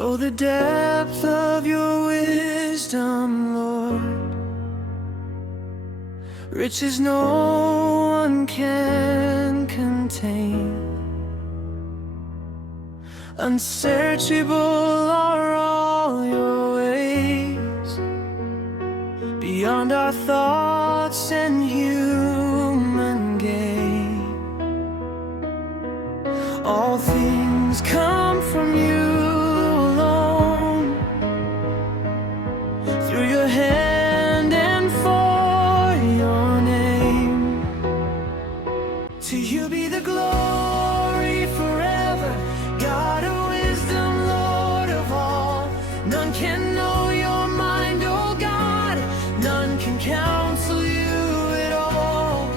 Oh, the depth of your wisdom, Lord, riches no one can contain. Unsearchable are all your ways, beyond our thoughts and human gain. All things come from you alone, through your hand and for your name. To you be the glory forever, God of wisdom, Lord of all. None can know your mind, oh God, none can counsel you at all.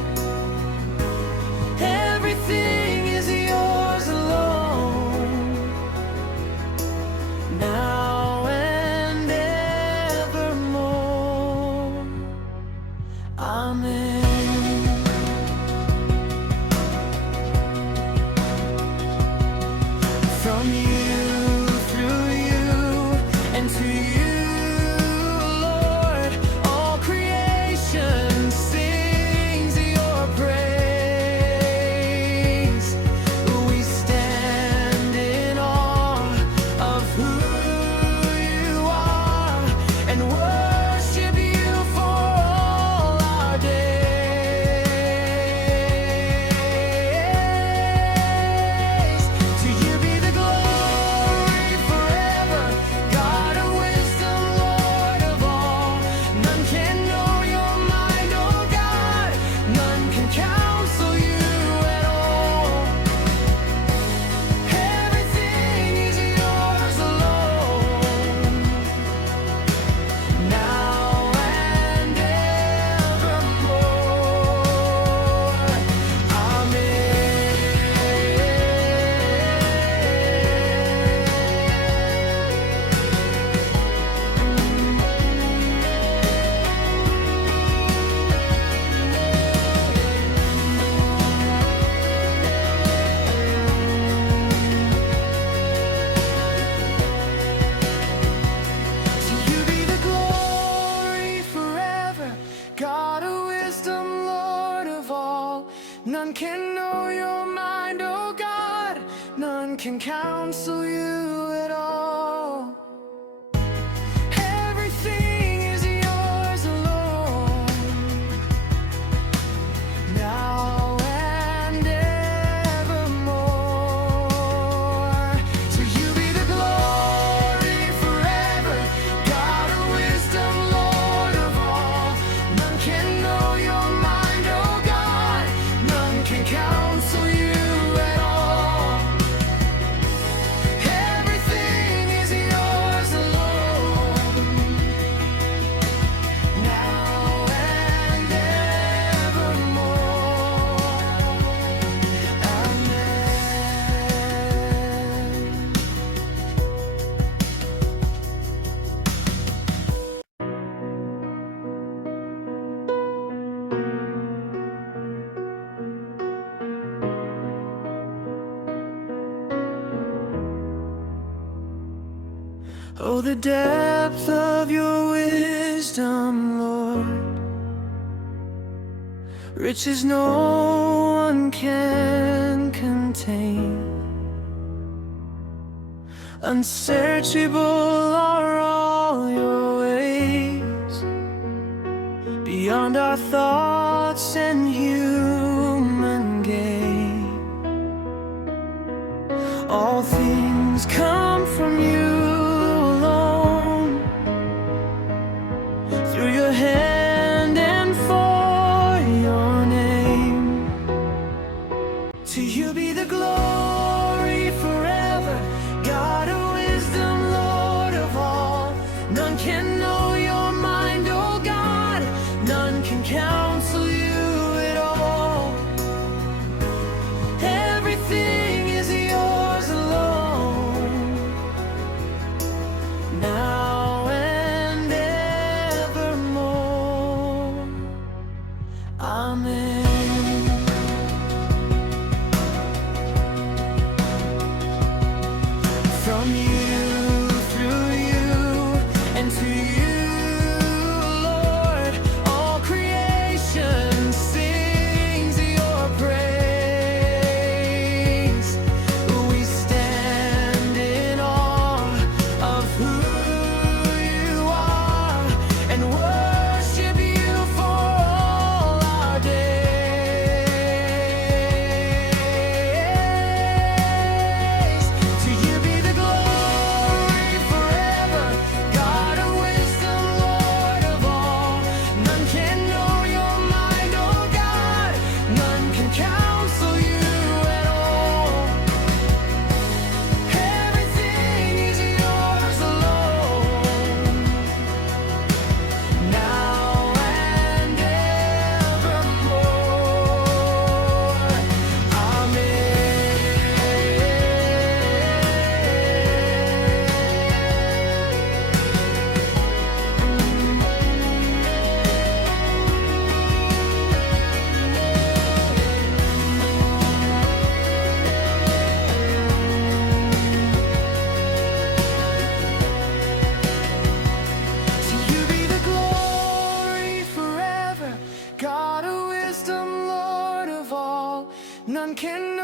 Everything is yours alone, now and evermore. Amen. From you, through you, and to you, Lord, all creation sings your praise. We stand in awe of who you are and worship you for all our days. To you be the glory forever, God of wisdom, Lord of all. None can know your mind, oh God, none can counsel you at all. Everything is yours alone, now and evermore. Amen. To you be the glory forever, God of wisdom, Lord of all. None can know your mind, oh God, none can counsel you at all. Everything is yours alone, now and evermore. To you be the glory forever, God of wisdom, Lord of all. None can know your mind, oh God, none can counsel you at all. Everything is yours alone, now and evermore. Amen. Oh, the depth of your wisdom, Lord, riches no one can contain. Unsearchable are all your ways, beyond our thoughts and human gain. All things come from you alone, through your hand and for your name. To you be the glory forever, God of wisdom, Lord of all. None can know your mind, oh God, none can counsel you at all. Everything is yours alone, now and evermore. Amen. From you, one can